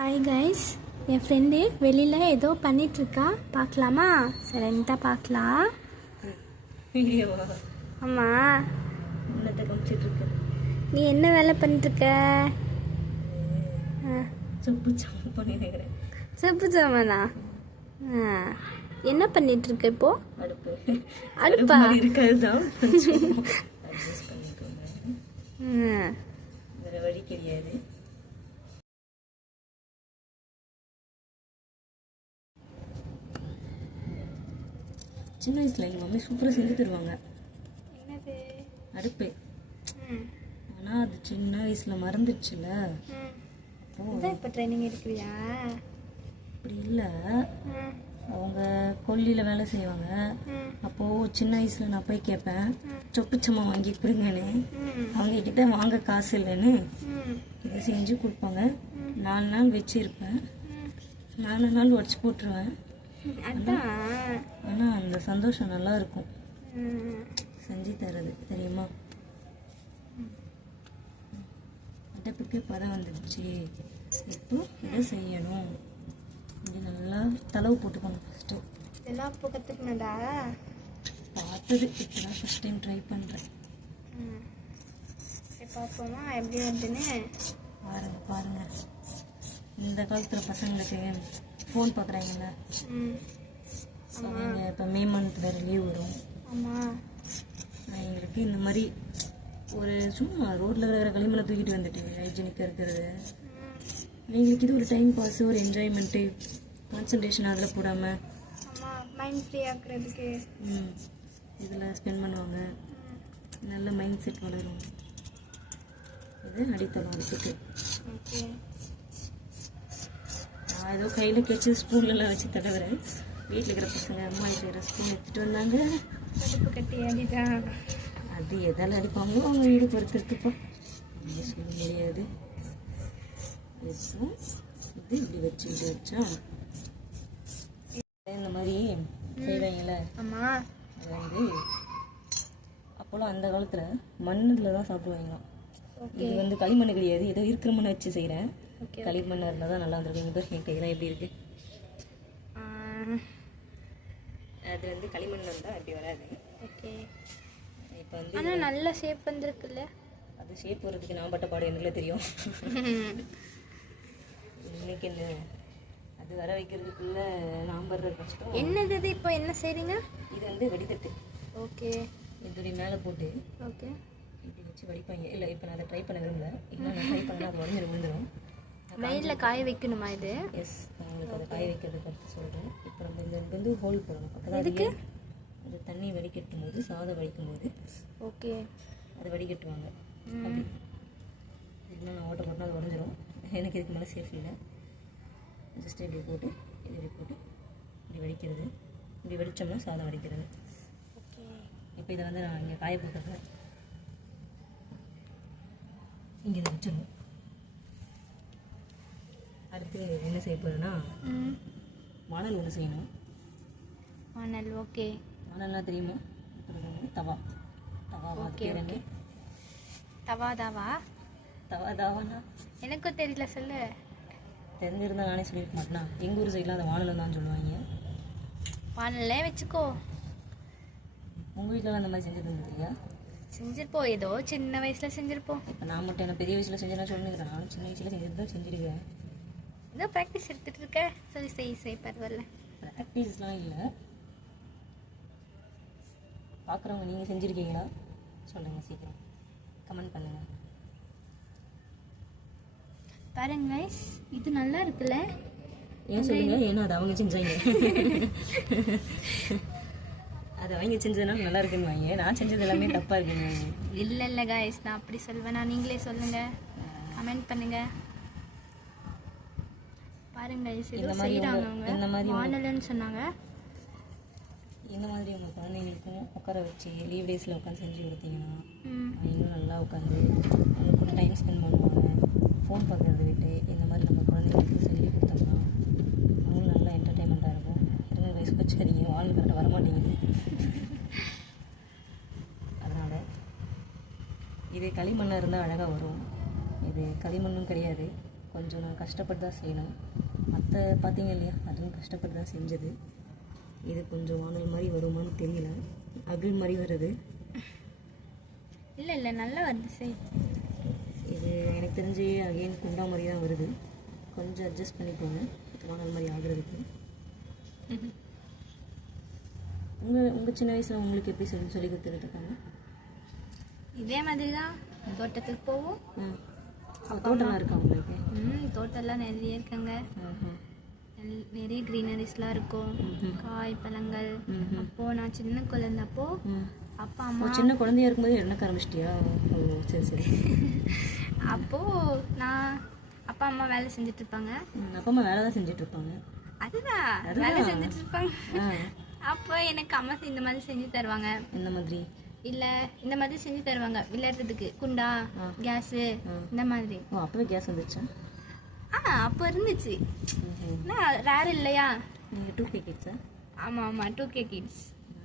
Hi guys, என் friend வெளியில் ஏதோ பண்ணிகிட்ருக்கா, பார்க்கலாமா? சைலண்ட்டாக பார்க்கலாம். வீடியோவா? ஆமாம். என்னத்தை காமிச்சிட்ருக்கு? நீ என்ன வேலை பண்ணிட்டுருக்க? சொப்பு சாமம் பண்ணிடுறேன். சொப்பு சாமானா? என்ன பண்ணிகிட்ருக்க இப்போ? அடுப்பு. அடுப்பா இருக்காது தான், வேற வழி கிடையாது. சின்ன வயசுல எங்கள் மம்மி சூப்பராக செஞ்சு தருவாங்க. என்னது? அடுப்பு. ஆனால் அது சின்ன வயசில் மறந்துடுச்சுல்ல. அப்போ இப்போ ட்ரைனிங் எடுக்கிறியா? அப்படி இல்லை, அவங்க கொல்லியில் வேலை செய்வாங்க. அப்போது சின்ன வயசில் நான் போய் கேட்பேன், சொப்புச்சம்மா வாங்கி கொடுங்கன்னு. அவங்க கிட்ட வாங்க காசு இல்லைன்னு இதை செஞ்சு கொடுப்பாங்க. 4 நாள் வச்சுருப்பேன், 4 நாள் உடச்சி போட்டுருவேன். ஆனால் அந்த சந்தோஷம் நல்லா இருக்கும் செஞ்சு தரது, தெரியுமா? அடுப்புக்கு பதம் வந்துடுச்சு, இப்போ இதை செய்யணும். இப்படி நல்லா தளவு போட்டுக்கணும். ஃபஸ்ட்டு இதெல்லாம் இப்போ கற்றுக்கணும்டா. பார்த்தது இப்போ தான் ஃபஸ்ட் டைம் ட்ரை பண்ணுறேன். பார்ப்போமா எப்படி வருதுன்னு? பாருங்கள். இந்த காலத்தில் பசங்களுக்கு ஃபோன் பார்க்குறாங்கல்ல, அவங்க இப்போ மே மந்த் வேறு லீவ் வரும். ஆமாம். எங்களுக்கு இந்த மாதிரி ஒரு சும்மா ரோட்டில் இருக்கிற களிமண்ணை தூக்கிட்டு வந்துட்டு ஹைஜீனிக்காக இருக்கிறது, எங்களுக்கு இது ஒரு டைம் பாஸ், ஒரு என்ஜாய்மெண்ட்டு, கான்சன்ட்ரேஷன் அதில் போடாமல் மைண்ட் ஃப்ரீ ஆக்குறதுக்கு இதில் ஸ்பெண்ட் பண்ணுவாங்க. நல்ல மைண்ட் செட் வளரும். இது அடித்தளம் அதுக்கு. ஓகே. நான் ஏதோ கையில் கேச்சு ஸ்பூன்லலாம் வச்சு தடவுறேன். வீட்டில் இருக்கிற பசங்க அம்மா செய்கிற ஸ்பூன் எடுத்துகிட்டு வந்தாங்க. அடுப்பு கட்டி அடிதான். அது எதால் அடிப்பாங்களோ அவங்க வீடு பொறுத்துருக்குப்பா, அப்படி சொல்ல முடியாது. இது இப்படி வச்சா இந்த மாதிரி செய்வாங்கல்ல. ஆமாம். அது வந்து அப்போலாம் அந்த காலத்தில் மண்ணில் தான் சாப்பிடுவாங்களாம். இது வந்து களிமண் கிடையாது, ஏதோ இருக்கிற மண்ணை வச்சு செய்கிறேன். களிமண் இருந்தால் தான் நல்லா வந்துருக்கு. இங்கே பேர் என் கையெல்லாம் எப்படி இருக்குது? அது வந்து களிமண் இருந்தால் அப்படி வராது. ஓகே. இப்போ வந்து ஆனால் நல்ல ஷேப் வந்துருக்குல்ல. அது ஷேப் வர்றதுக்கு நான் பட்ட பாடு எனக்குல தெரியும். இன்னைக்கு என்ன அது வர வைக்கிறதுக்குள்ள நான் படுறது கஷ்டம். என்னது இது? இப்போ என்ன செய்றீங்க? இது வந்து வெடித்தட்டு. ஓகே. இப்படி மேலே போட்டு ஓகே இப்படி வச்சு வடிப்பாங்க. இல்லை இப்போ நான் அதை ட்ரை பண்ண விரும்பல. இல்லை நான் ட்ரை பண்ணால் அது விழுந்துடும். வெயிலில் காய வைக்கணுமா இது? எஸ், நான் உங்களுக்கு அதை காய வைக்கிறதுக்கு அடுத்து சொல்கிறேன். இப்போ நம்ம இந்த வந்து ஹோல் போடணும். அப்போ தான் அது தண்ணி வடிகட்டும் போது, சாதம் வடிக்கும் போது ஓகே அதை வடிகட்டுவாங்க. அப்படி இல்லைன்னா நான் ஓட்ட போட்டால் அது உடஞ்சிரும். எனக்கு இதுக்கு மேலே சேஃப் இல்லை. ஜஸ்ட் இப்படி போட்டு இது இப்படி போட்டு இப்படி வடிக்கிறது. இப்படி வடித்தோம்னா சாதம் வடிக்கிறது. ஓகே. இப்போ இதை வந்து நான் இங்கே காய போட்டுறேன். இங்கே இதை வச்சிடணும். அடுத்து என்ன செய்ய போகிறேன்னா, வானல் ஒன்று செய்யணும். வானல். ஓகே. வானல்லாம் தெரியுமா? தவா. Okay okay. தவாதாவா? தவாதாவாண்ணா எனக்கும் தெரியல, சொல்லு. தெரிஞ்சிருந்தால் நானே சொல்லியிருக்க மாட்டேனா? எங்கள் ஊர் சைடில் அந்த வானல் தான் சொல்லுவாங்க. வானல்லே வச்சுக்கோ. உங்கள் வீட்டிலலாம் அந்த மாதிரி செஞ்சது இல்லையா? செஞ்சிருப்போம், ஏதோ சின்ன வயசில் செஞ்சிருப்போம். இப்போ நான் மட்டும் என்ன பெரிய வயசில் செஞ்சேன்னா சொல்லுங்க. நானும் சின்ன வயசில் செஞ்சது தான் செஞ்சுருக்கேன். ஏதோ ப்ராக்டிஸ் எடுத்துகிட்டு இருக்க. சரி செய் பரவாயில்ல. ப்ராக்டிஸ்லாம் இல்லை. பார்க்குறவங்க நீங்கள் செஞ்சுருக்கீங்களா சொல்லுங்கள், சீக்கிரம் கமெண்ட் பண்ணுங்கள். பாருங்க கைஸ், இது நல்லா இருக்குல்ல? ஏன் சொல்லுங்க? ஏன்னா அது அவங்க செஞ்சாங்க. அது அவங்க செஞ்சதுனால நல்லா இருக்குன்னு வாங்க. நான் செஞ்சது எல்லாமே தப்பாக இருக்குன்னு. இல்லை கைஸ், நான் அப்படி சொல்வேனா? நீங்களே சொல்லுங்கள், கமெண்ட் பண்ணுங்கள். பாருங்க கைஸ், இது செய்கிறாங்க அவங்க. வானல்னு சொன்னாங்க. இந்த மாதிரி உங்கள் குழந்தைங்களுக்கும் உட்கார வச்சு லீவ் டேஸில் உட்காந்து செஞ்சு கொடுத்தீங்கன்னா அவங்களும் நல்லா உட்காந்து அவங்க கூட டைம் ஸ்பெண்ட் பண்ணுவாங்க. ஃபோன் பார்க்குறத விட்டு இந்த மாதிரி நம்ம குழந்தைங்களுக்கு சொல்லி கொடுத்தோம்னா அவங்களும் நல்லா என்டர்டைன்மெண்ட்டாக இருக்கும். இருங்க வயசு வச்சுக்கிறீங்க, வாழ்க்கை கரெக்டாக வரமாட்டேங்குது. அதனால் இது களிமண்ணாக இருந்தால் அழகாக வரும். இது களிமண்ணும் கிடையாது, கொஞ்சம் நான் கஷ்டப்பட்டு தான் செய்யணும். மற்ற பார்த்தீங்க இல்லையா, அதுவும் கஷ்டப்பட்டு தான் செஞ்சது. இது கொஞ்சம் வானல் மாதிரி வருமானு தெரியல, அகில் மாதிரி வருது. இல்லை நல்லா வருது சரி. இது எனக்கு தெரிஞ்சு அகைன் குண்டா மாதிரி தான் வருது. கொஞ்சம் அட்ஜஸ்ட் பண்ணிக்கோங்க வானல் மாதிரி ஆகுறதுக்கு. உங்கள் சின்ன வயசில் உங்களுக்கு எப்படி சொல்லி கொடுத்துருக்காங்க? இதே மாதிரி தான் தோட்டத்துக்கு போவோம். தோட்டம்லாம் இருக்கா உங்களுக்கு? தோட்டம்லாம் நிறைய இருக்காங்க. நிறைய க்ரீனரிஸ்லாம் இருக்கும், காய் பழங்கள். அப்போது நான் சின்ன குழந்தப்போ அப்பா அம்மா சின்ன குழந்தையா இருக்கும்போது என்ன ஆரம்பிச்சிட்டியா? ஓ சரி சரி. அப்போது நான் அப்பா அம்மா வேலை செஞ்சுட்டு இருப்பாங்க. அப்பா அம்மா வேலை தான் செஞ்சுட்டு இருப்பாங்க. அதுதான் வேலை செஞ்சுட்டு இருப்பாங்க. அப்போ எனக்கு அம்மா இந்த மாதிரி செஞ்சு தருவாங்க. இந்த மாதிரி இல்லை இந்த மாதிரி செஞ்சு தருவாங்க விளையாடுறதுக்கு. குண்டா, கேஸு இந்த மாதிரி. அப்போவே கேஸ் வந்துச்சா? அப்போ இருந்துச்சு. ரேர் இல்லையா? நீங்கள் 2K கிட்ஸா? ஆமாம் 2K கிட்ஸ்.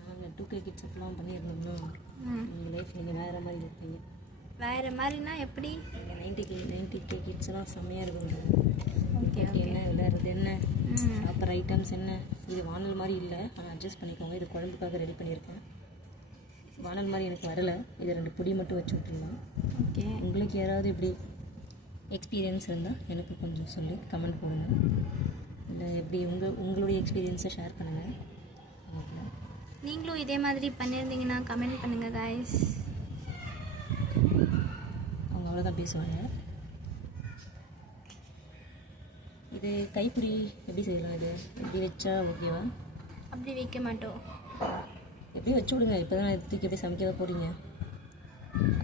நாங்கள் 2K கிட்ஸ் அப்பெல்லாம் பண்ணியிருந்தோம்னா உங்கள் லைஃப் நீங்கள் வேறு மாதிரி இருப்பீங்க. வேறு மாதிரினா எப்படி? 90K கிட்ஸ்லாம் செம்மையாக இருக்கும். ஓகே என்ன விளையாடுறது, என்ன சாப்பிட்ற ஐட்டம்ஸ் என்ன. இது வானல் மாதிரி இல்லை, ஆனால் அட்ஜஸ்ட் பண்ணிக்கோங்க. இது குழம்புக்காக ரெடி பண்ணியிருக்கேன். வானல் மாதிரி எனக்கு வரலை, இது 2 பொடி மட்டும் வச்சு விட்டுருலாம். ஓகே, உங்களுக்கு யாராவது இப்படி எக்ஸ்பீரியன்ஸ் இருந்தால் எனக்கு கொஞ்சம் சொல்லி கமெண்ட் போடுங்க. இல்லை எப்படி உங்களுடைய எக்ஸ்பீரியன்ஸை ஷேர் பண்ணுங்கள். நீங்களும் இதே மாதிரி பண்ணியிருந்தீங்கன்னா கமெண்ட் பண்ணுங்கள் காய்ஸ். அவங்க அவ்வளோதான் பேசுவாங்க. இது கைப்பிடி எப்படி செய்யலாம்? இது எப்படி வச்சா ஓகேவா? அப்படி வைக்க மாட்டோம், எப்படி வச்சு விடுங்க. இப்போ தான் தூக்கி எப்படி சமைக்க போகிறீங்க.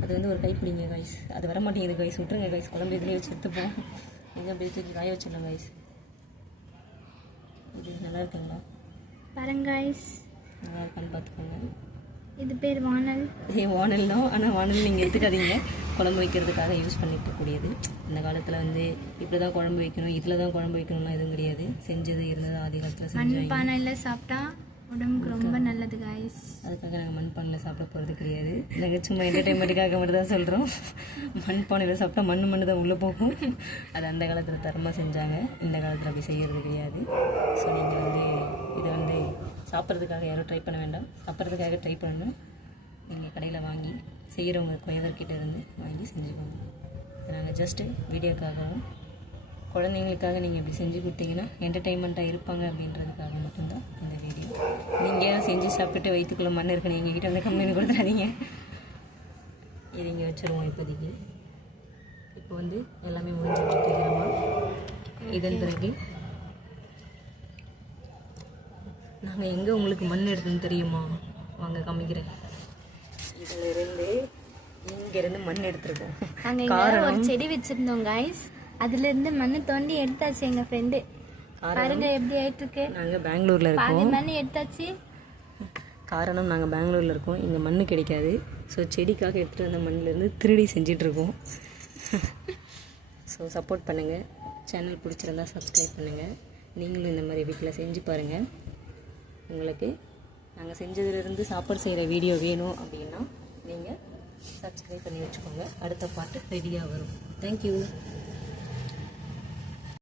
அது ஒரு கைப்பிடிங்க காய்ஸ். அது வர மாட்டேங்குது காய்ஸ், விட்டுருங்க காய்ஸ். குழம்பு இதுலேயே வச்சு எடுத்துப்போம். நீங்கள் அப்படியே தூக்கி காய வச்சிடலாம் காய்ஸ். இது நல்லா இருக்குங்களா பாருங்க காய்ஸ், நல்லா இருக்கான்னு பார்த்துக்கோங்க. இது பேர் வானல். வானல் தான், ஆனால் வானல் நீங்கள் எடுத்துக்காதீங்க. குழம்பு வைக்கிறதுக்காக யூஸ் பண்ணிட்டு கூடியது. இந்த காலத்தில் இப்படி தான் குழம்பு வைக்கணும், இதில் தான் குழம்பு வைக்கணும்லாம் எதுவும் கிடையாது. செஞ்சது இருந்தது ஆதி காலத்தில் செஞ்சு. மண்பானையில் சாப்பிட்டா உடம்புக்கு ரொம்ப நல்லது காய்ஸ். அதுக்காக நாங்கள் மண்பானையில் சாப்பிட போகிறது கிடையாது. நாங்கள் சும்மா என்டர்டைன்மெண்ட்டுக்காக மட்டும் தான் சொல்கிறோம். மண்பானையில் சாப்பிட்டா மண்ணு தான் உள்ளே போகும். அது அந்த காலத்தில் தரமாக செஞ்சாங்க, இந்த காலத்தில் அப்படி செய்கிறது கிடையாது. ஸோ நீங்கள் இதை சாப்பிட்றதுக்காக யாரும் ட்ரை பண்ண வேண்டாம். சாப்பிட்றதுக்காக ட்ரை பண்ணணும். நீங்கள் கடையில் வாங்கி செய்கிறவங்க குயவர்கிட்ட இருந்து வாங்கி செஞ்சுக்கோங்க. நாங்கள் ஜஸ்ட்டு வீடியோக்காகவும் குழந்தைங்களுக்காக நீங்கள் இப்படி செஞ்சு கொடுத்தீங்கன்னா என்டர்டெயின்மெண்ட்டாக இருப்பாங்க அப்படின்றதுக்காக மட்டும்தான் இந்த வீடியோ. நீங்கள் செஞ்சு சாப்பிட்டுட்டு வயிற்றுக்குள்ளே மண் இருக்கணும், எங்ககிட்ட கம்ப்ளைண்ட் கொடுத்துறாதீங்க. இது இங்கே வச்சுருவோம் இப்போதைக்கு. இப்போ எல்லாமே முடிஞ்சிருக்கிறோமா. இதன் பிறகு நாங்கள் எங்கே உங்களுக்கு மண் எடுத்துன்னு தெரியுமா? வாங்க காமிக்கிறேன். இதிலிருந்து இங்கேருந்து மண் எடுத்துருக்கோம். நாங்கள் ஒரு செடி வச்சுருந்தோம் காய்ஸ், அதுலேருந்து மண் தோண்டி எடுத்தாச்சு. எங்கள் ஃப்ரெண்டு பாருங்க எப்படி ஆயிட்டு இருக்கு. நாங்கள் பெங்களூரில் இருக்கோம், மண் எடுத்தாச்சு. காரணம் நாங்கள் பெங்களூரில் இருக்கோம், இங்கே மண் கிடைக்காது. ஸோ செடிக்காக எடுத்துகிட்டு வந்த மண்ணிலேருந்து திருடி செஞ்சிட்ருக்கோம். ஸோ சப்போர்ட் பண்ணுங்கள். சேனல் பிடிச்சிருந்தா சப்ஸ்கிரைப் பண்ணுங்கள். நீங்களும் இந்த மாதிரி வீட்டில் செஞ்சு பாருங்கள். உங்களுக்கு நாங்கள் செஞ்சதுலேருந்து சாப்பாடு செய்கிற வீடியோ வேணும் அப்படின்னா நீங்கள் சப்ஸ்கிரைப் பண்ணி வச்சுக்கோங்க. அடுத்த பாட்டு ரெடியாக வரும். தேங்க்யூ.